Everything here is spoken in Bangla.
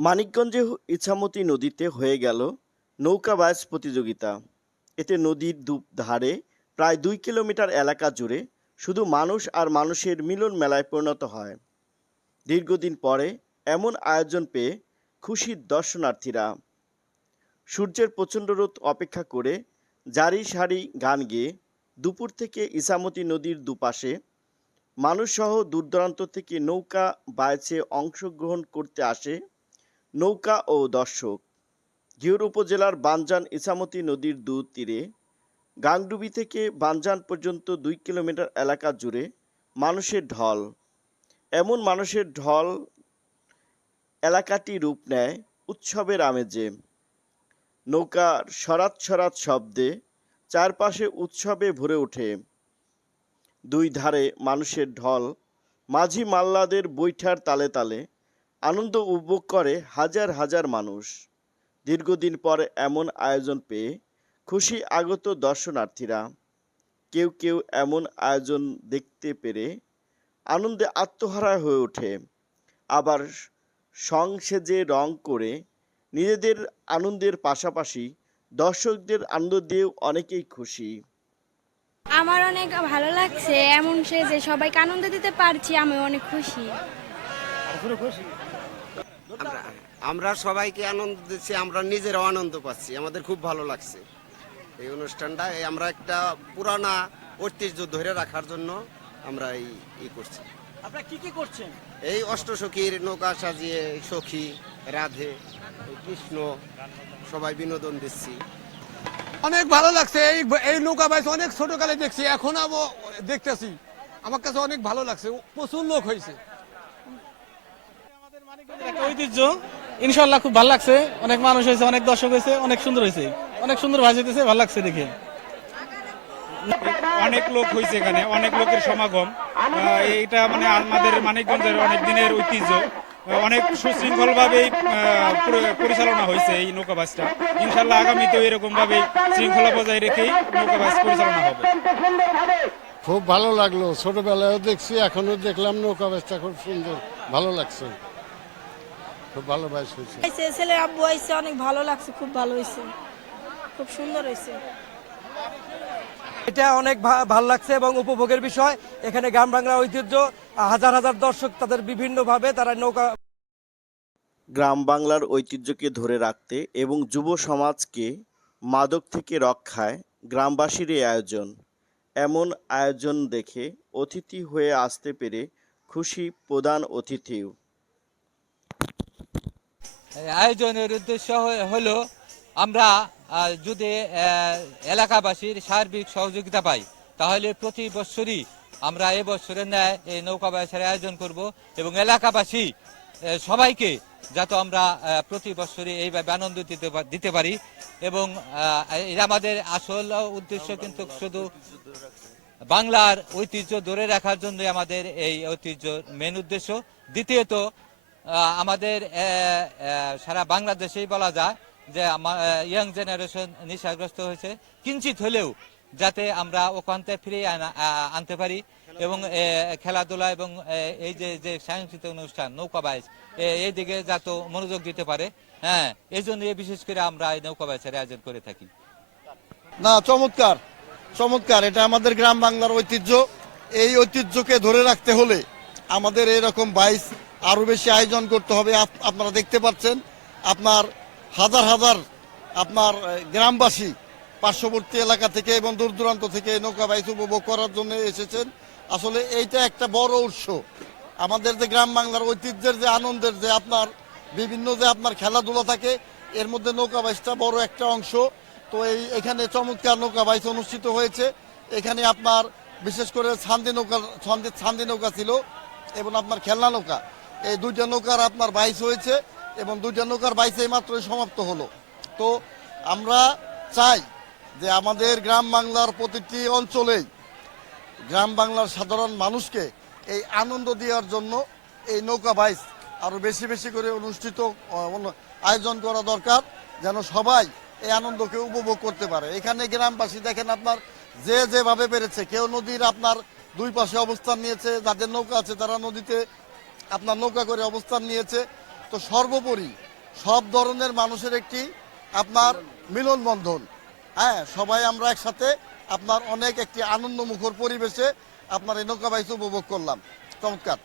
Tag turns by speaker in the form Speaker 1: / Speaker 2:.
Speaker 1: মানিকগঞ্জে ইছামতি নদীতে হয়ে গেল নৌকা বাস প্রতিযোগিতা। এতে নদীর দুপ ধারে প্রায় দুই কিলোমিটার এলাকা জুড়ে শুধু মানুষ আর মানুষের মিলন মেলায় পরিণত হয়। দীর্ঘদিন পরে এমন আয়োজন পেয়ে খুশি দর্শনার্থীরা সূর্যের প্রচণ্ড রোদ অপেক্ষা করে জারি সারি গান গেয়ে দুপুর থেকে ইসামতি নদীর দুপাশে মানুষসহ দূরদূরান্ত থেকে নৌকা বায়চে অংশগ্রহণ করতে আসে নৌকা ও দর্শক ঘিওর উপজেলার বানজান ইসামতি নদীর দু তীরে, গাংডুবি থেকে বানজান পর্যন্ত দুই কিলোমিটার এলাকা জুড়ে মানুষের ঢল। এমন মানুষের ঢল এলাকাটি রূপ নেয় উৎসবের আমেজে। নৌকার সরাত সরাত শব্দে চারপাশে উৎসবে ভরে ওঠে। দুই ধারে মানুষের ঢল, মাঝি মাল্লাদের বৈঠার তালে তালে আনন্দ উপভোগ করে হাজার হাজার মানুষ। দীর্ঘদিন পর এমন আয়োজন পেয়ে খুশি আগত দর্শনার্থীরা। কেউ কেউ এমন আয়োজন দেখতে পেরে আনন্দে আত্মহারা হয়ে ওঠে। আবার সং সেজে রং করে নিজেদের আনন্দের পাশাপাশি দর্শকদের আনন্দ দিয়েও অনেকেই খুশি।
Speaker 2: আমার অনেক ভালো লাগছে এমন সে যে সবাইকে আনন্দ দিতে পারছি আমি অনেক খুশি?
Speaker 3: আমরা আমরা সবাইকে আনন্দ দিচ্ছি আমরা নিজেরাও আনন্দ পাচ্ছি। আমাদের খুব ভালো লাগছে এই অনুষ্ঠানটা। এই আমরা একটা পুরানা ঐতিহ্য ধরে রাখার জন্য আমরা এই ই করছি।
Speaker 4: আপনারা কি কি করছেন?
Speaker 3: এই অষ্টসখীর নৌকা সাজিয়ে সখী রাধে কৃষ্ণ সবাই বিনোদন দিচ্ছি।
Speaker 5: অনেক ভালো লাগছে এই এই নৌকা বাইচ অনেক ছোটকালে দেখছি এখন আবার দেখতেছি। আমার কাছে অনেক ভালো লাগছে প্রচুর লোক হয়েছে
Speaker 4: একটা ঐতিহ্য। ইনশাল্লাহ খুব ভালো লাগছে। অনেক মানুষ হয়েছে অনেক দর্শক হয়েছে অনেক সুন্দর হয়েছে। অনেক সুন্দর ভাসিতেছে ভালো লাগছে দেখে।
Speaker 6: অনেক লোক হয়েছে এখানে অনেক লোকের সমাগম। এইটা মানে আমাদের মানিকগঞ্জের অনেক দিনের ঐতিহ্য। অনেক পরিচালনা হয়েছে এই নৌকা বাসটা। ইনশাল্লাহ আগামীতেও এরকম ভাবে শৃঙ্খলা বজায় রেখেই নৌকা বাস পরিচালনা হবে।
Speaker 7: খুব ভালো লাগল। ছোটবেলায়ও দেখছি এখনও দেখলাম নৌকা বেচটা খুব সুন্দর ভালো লাগছে। খুব ভালো বাইশ হয়েছে।
Speaker 8: হয়েছে ছেলে আব্বু হয়েছে অনেক ভালো লাগছে খুব ভালো হয়েছে। খুব সুন্দর হয়েছে।
Speaker 9: এটা অনেক ভা- ভালো লাগছে এবং উপভোগের বিষয়। এখানে গ্রাম বাংলার ঐতিহ্য হাজার হাজার দর্শক তাদের বিভিন্নভাবে তারা নৌকা
Speaker 1: গ্রাম বাংলার ঐতিহ্যকে ধরে রাখতে এবং যুব সমাজকে মাদক থেকে রক্ষায় গ্রামবাসীর এই আয়োজন। এমন আয়োজন দেখে অতিথি হয়ে আসতে পেরে খুশি প্রধান অতিথিও।
Speaker 10: আয়োজনের উদ্দেশ্য হলো আমরা যদি এলাকাবাসীর সার্বিক সহযোগিতা পাই, তাহলে প্রতি বছরই আমরা এবছরের ন্যায় এই নৌকা ব্যবসার আয়োজন করব এবং এলাকাবাসী সবাইকে যাতে আমরা প্রতি বছরই এইভাবে আনন্দ দিতে দিতে পারি এবং আমাদের আসল উদ্দেশ্য কিন্তু শুধু বাংলার ঐতিহ্য ধরে রাখার জন্যই আমাদের এই ঐতিহ্য মেন উদ্দেশ্য। দ্বিতীয়ত আমাদের সারা বাংলাদেশেই বলা যায় যে ইয়াং জেনারেশন নেশাগ্রস্ত হয়েছে। কিঞ্চিত হলেও যাতে আমরা ওখান থেকে ফিরিয়ে আনা- আনতে পারি এবং খেলাধুলা এবং এই যে যে সাংস্কৃতিক অনুষ্ঠান, নৌকা বাইচ এই দিকে যাতে মনোযোগ দিতে পারে হ্যাঁ এই জন্য বিশেষ করে আমরা এই নৌকা বাইচের আয়োজন করে থাকি।
Speaker 7: না, চমৎকার চমৎকার। এটা আমাদের গ্রাম বাংলার ঐতিহ্য। এই ঐতিহ্যকে ধরে রাখতে হলে আমাদের এরকম বাইস আরও বেশি আয়োজন করতে হবে। আপ- আপনারা দেখতে পাচ্ছেন, আপনার হাজার হাজার আপনার গ্রামবাসী পার্শ্ববর্তী এলাকা থেকে এবং দূর দূরান্ত থেকে নৌকা বাইস উপভোগ করার জন্য এসেছেন। আসলে এইটা একটা বড় উৎস। আমাদের যে গ্রাম বাংলার ঐতিহ্যের যে আনন্দের যে আপনার বিভিন্ন যে আপনার খেলাধুলা থাকে, এর মধ্যে নৌকা বাইসটা বড় একটা অংশ। তো এই, এখানে চমৎকার নৌকা বাইচ অনুষ্ঠিত হয়েছে। এখানে আপনার বিশেষ করে ছান্দি নৌকা ছান্দি নৌকা ছিল এবং আপনার খেলনা নৌকা। এই দুইটা নৌকার আপনার বাইচ হয়েছে এবং দুইটা নৌকার বাইচ এই মাত্রই সমাপ্ত হলো। তো আমরা চাই যে আমাদের গ্রাম বাংলার প্রতিটি অঞ্চলেই গ্রাম বাংলার সাধারণ মানুষকে এই আনন্দ দেওয়ার জন্য এই নৌকা বাইচ আরও বেশি বেশি করে অনুষ্ঠিত আয়োজন করা দরকার, যেন সবাই এই আনন্দকে উপভোগ করতে পারে। এখানে গ্রামবাসী দেখেন আপনার যে যেভাবে পেরেছে, কেউ নদীর আপনার দুই পাশে অবস্থান নিয়েছে, যাদের নৌকা আছে তারা নদীতে আপনার নৌকা করে অবস্থান নিয়েছে। তো সর্বোপরি সব ধরনের মানুষের একটি আপনার মিলন বন্ধন হ্যাঁ সবাই আমরা একসাথে আপনার অনেক একটি আনন্দমুখর পরিবেশে আপনার এই নৌকা বাইস উপভোগ করলাম। চমৎকার।